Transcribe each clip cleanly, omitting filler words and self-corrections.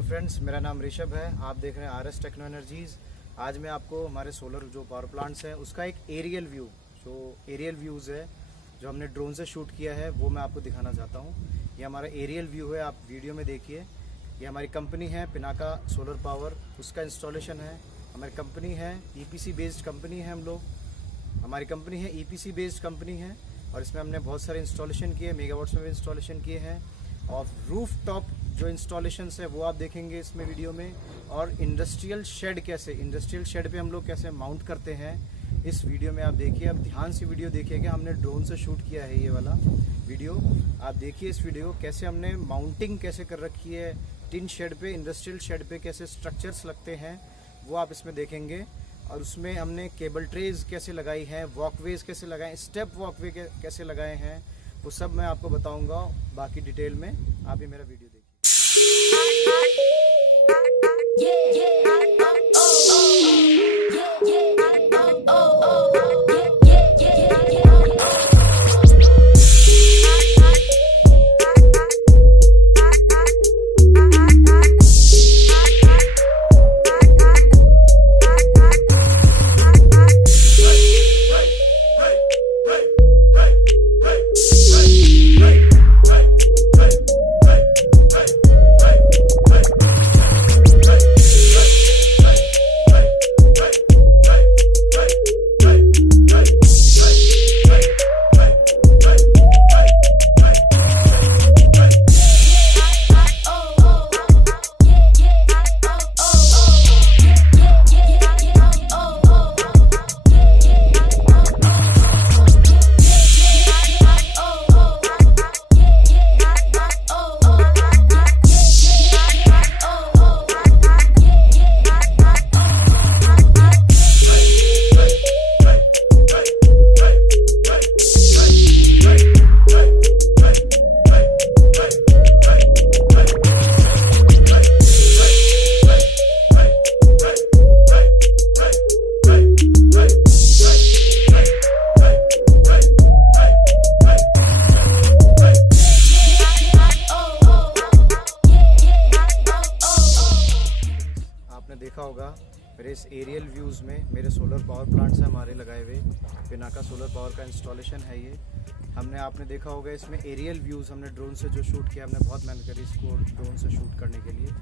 Hello friends, मेरा नाम ऋषभ है। आप देख रहे हैं rstechnoenergy। आज मैं आपको हमारे सोलर जो पावर प्लांट्स हैं उसका एक एरियल व्यूज़ है जो हमने ड्रोन से शूट किया है, वो मैं आपको दिखाना चाहता हूँ। ये हमारा एरियल व्यू है, आप वीडियो में देखिए। ये हमारी कंपनी है पिनाका सोलर पावर, उसका इंस्टॉलेशन है। हमारी कंपनी है EPC बेस्ड कंपनी है। हमारी कंपनी है EPC बेस्ड कंपनी है और इसमें हमने बहुत सारे इंस्टॉलेशन किए, मेगावाट्स में भी इंस्टॉलेशन किए हैं। और रूफ टॉप जो इंस्टॉलेशंस है वो आप देखेंगे इसमें वीडियो में। और इंडस्ट्रियल शेड पे हम लोग कैसे माउंट करते हैं इस वीडियो में आप देखिए। अब ध्यान से वीडियो देखिएगा, हमने ड्रोन से शूट किया है ये वाला वीडियो। आप देखिए इस वीडियो कैसे हमने माउंटिंग कैसे कर रखी है टिन शेड पे, इंडस्ट्रियल शेड पे कैसे स्ट्रक्चर्स लगते हैं वो आप इसमें देखेंगे। और उसमें हमने केबल ट्रेज कैसे लगाई हैं, वॉकवेज कैसे लगाए, स्टेप वॉकवे कैसे लगाए हैं, वो सब मैं आपको बताऊंगा बाकी डिटेल में। आप ये मेरा वीडियो देखिए। देखा होगा मेरे इस एरियल व्यूज़ में मेरे सोलर पावर प्लांट्स हैं हमारे लगाए हुए। पिनाका सोलर पावर का इंस्टॉलेशन है ये। आपने देखा होगा इसमें एरियल व्यूज़ हमने ड्रोन से जो शूट किया, हमने बहुत मेहनत करी इसको ड्रोन से शूट करने के लिए।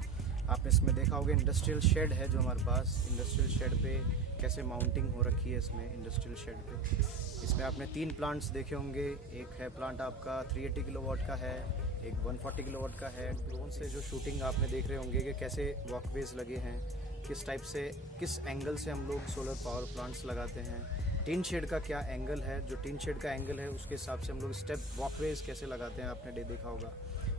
आपने इसमें देखा होगा इंडस्ट्रियल शेड है जो हमारे पास, इंडस्ट्रियल शेड पे कैसे माउंटिंग हो रखी है इसमें इंडस्ट्रियल शेड पे। इसमें आपने 3 प्लांट्स देखे होंगे। एक है प्लांट आपका 380 किलोवाट का है, एक 140 किलोवाट का है। ड्रोन से जो शूटिंग आपने देख रहे होंगे कि कैसे वॉकवेज लगे हैं, किस टाइप से, किस एंगल से हम लोग सोलर पावर प्लांट्स लगाते हैं, टिन शेड का क्या एंगल है, जो टिन शेड का एंगल है उसके हिसाब से हम लोग स्टेप वॉकवेज कैसे लगाते हैं, आपने देखा होगा।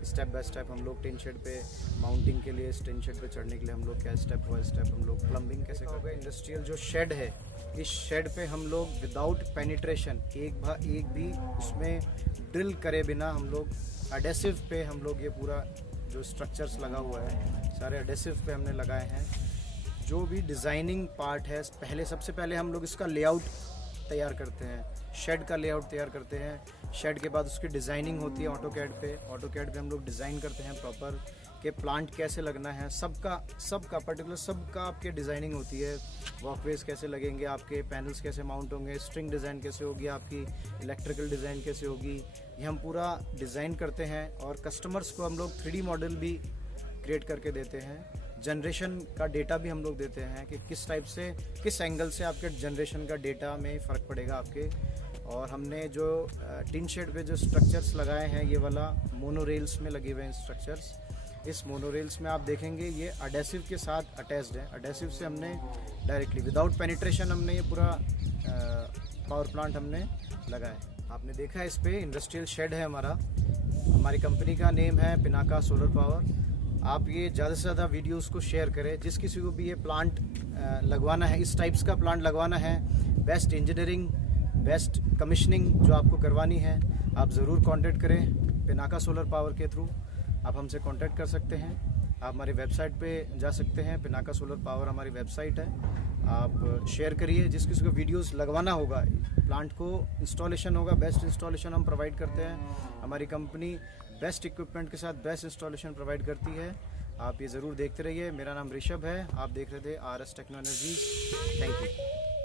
स्टेप बाय स्टेप हम लोग टिन शेड पे माउंटिंग के लिए, टिन शेड पे चढ़ने के लिए हम लोग क्या स्टेप बाय स्टेप हम लोग प्लम्बिंग कैसे होगा। इंडस्ट्रियल जो शेड है, इस शेड पे हम लोग विदाउट पेनिट्रेशन एक भी उसमें ड्रिल करे बिना हम लोग एडेसिव पे हम लोग ये पूरा जो स्ट्रक्चर्स लगा हुआ है सारे एडेसिव पे हमने लगाए हैं। जो भी डिज़ाइनिंग पार्ट है, सबसे पहले हम लोग इसका लेआउट तैयार करते हैं, शेड का लेआउट तैयार करते हैं। शेड के बाद उसकी डिज़ाइनिंग होती है ऑटोकैड पे हम लोग डिज़ाइन करते हैं प्रॉपर कि प्लांट कैसे लगना है। सबका पर्टिकुलर सबका आपके डिज़ाइनिंग होती है। वॉकवेज कैसे लगेंगे आपके, पैनल्स कैसे माउंट होंगे, स्ट्रिंग डिज़ाइन कैसे होगी आपकी, इलेक्ट्रिकल डिज़ाइन कैसे होगी, ये हम पूरा डिज़ाइन करते हैं। और कस्टमर्स को हम लोग 3D मॉडल भी क्रिएट करके देते हैं। जनरेशन का डेटा भी हम लोग देते हैं कि किस टाइप से, किस एंगल से आपके जनरेशन का डेटा में फ़र्क पड़ेगा आपके। और हमने जो टिन शेड पे जो स्ट्रक्चर्स लगाए हैं, ये वाला मोनोरेल्स में लगे हुए हैं स्ट्रक्चर्स। इस मोनोरेल्स में आप देखेंगे ये एडेसिव के साथ अटैच्ड है। एडेसिव से हमने डायरेक्टली विदाउट पेनिट्रेशन हमने ये पूरा पावर प्लांट हमने लगाया। आपने देखा इस पे इंडस्ट्रियल शेड है हमारी कंपनी का नेम है पिनाका सोलर पावर। आप ये ज़्यादा से ज़्यादा वीडियोस को शेयर करें। जिस किसी को भी ये प्लांट लगवाना है, इस टाइप्स का प्लांट लगवाना है, बेस्ट इंजीनियरिंग, बेस्ट कमिश्निंग जो आपको करवानी है, आप ज़रूर कांटेक्ट करें पिनाका सोलर पावर के थ्रू। आप हमसे कांटेक्ट कर सकते हैं। आप हमारी वेबसाइट पे जा सकते हैं, पिनाका सोलर पावर हमारी वेबसाइट है। आप शेयर करिए। जिस किसी को वीडियोस लगवाना होगा, प्लांट को इंस्टॉलेशन होगा, बेस्ट इंस्टॉलेशन हम प्रोवाइड करते हैं। हमारी कंपनी बेस्ट इक्विपमेंट के साथ बेस्ट इंस्टॉलेशन प्रोवाइड करती है। आप ये ज़रूर देखते रहिए। मेरा नाम ऋषभ है, आप देख रहे थे RS techno energy. Thank you.